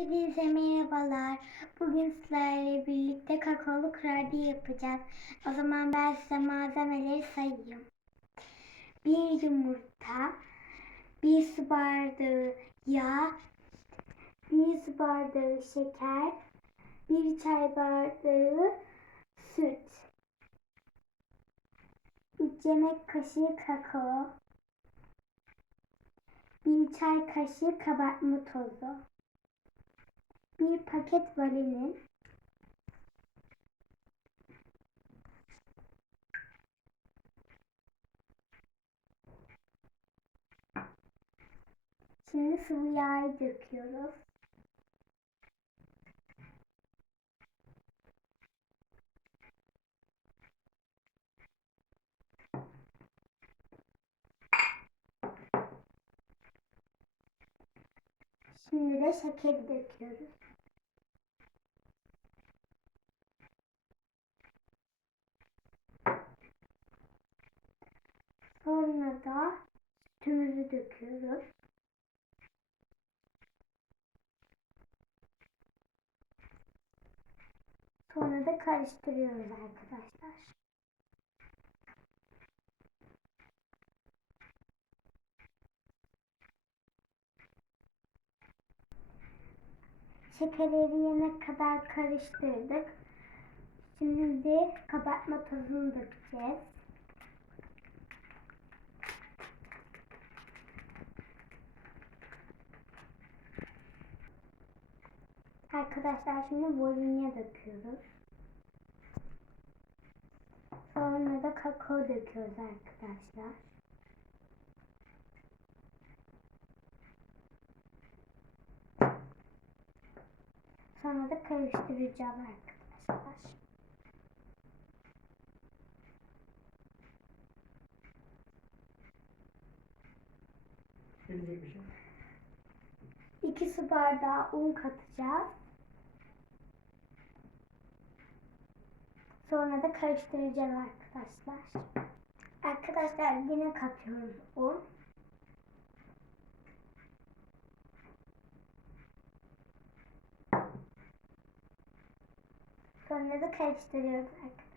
Hepinize merhabalar. Bugün sizlerle birlikte kakaolu kurabiye yapacağız. O zaman ben size malzemeleri sayayım. Bir yumurta, bir su bardağı yağ, bir su bardağı şeker, bir çay bardağı süt, üç yemek kaşığı kakao, bir çay kaşığı kabartma tozu, bir paket vanilin, Şimdi sıvı yağı döküyoruz. Şimdi de şeker döküyoruz. Sonra da sütümüzü döküyoruz. Sonra da karıştırıyoruz arkadaşlar. Şeker eriyene kadar karıştırdık. Şimdi kabartma tozunu dökeceğiz. Arkadaşlar şimdi vanilya döküyoruz. Sonra da kakao döküyoruz arkadaşlar. Sonra da karıştıracağım arkadaşlar. Gelecek bir şey. 2 su bardağı un katacağız. Sonra da karıştıracağız arkadaşlar. Arkadaşlar yine katıyoruz un. Sonra da karıştırıyoruz arkadaşlar.